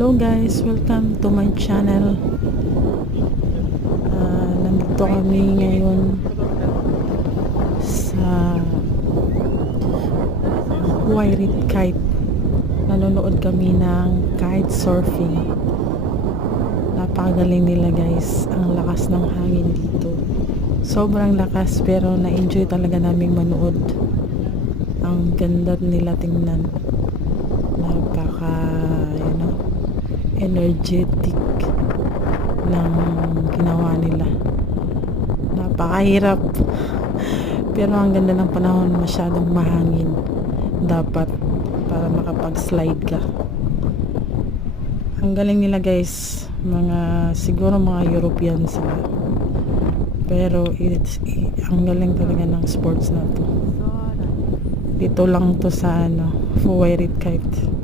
Hello guys, welcome to my channel. Nandito kami ngayon sa Huayrit Kite. Nanonood kami ng kite surfing. Napakagaling nila guys. Ang lakas ng hangin dito. Sobrang lakas pero na-enjoy talaga namin manood. Ang ganda nila tingnan. Napaka energetic ng ginawa nila. Napakahirap pero ang ganda ng panahon, masyadong mahangin dapat para makapag-slide ka. Ang galing nila guys, siguro mga European sila, pero ang galing talaga ng sports na to. Dito lang to sa Huayrit Kite.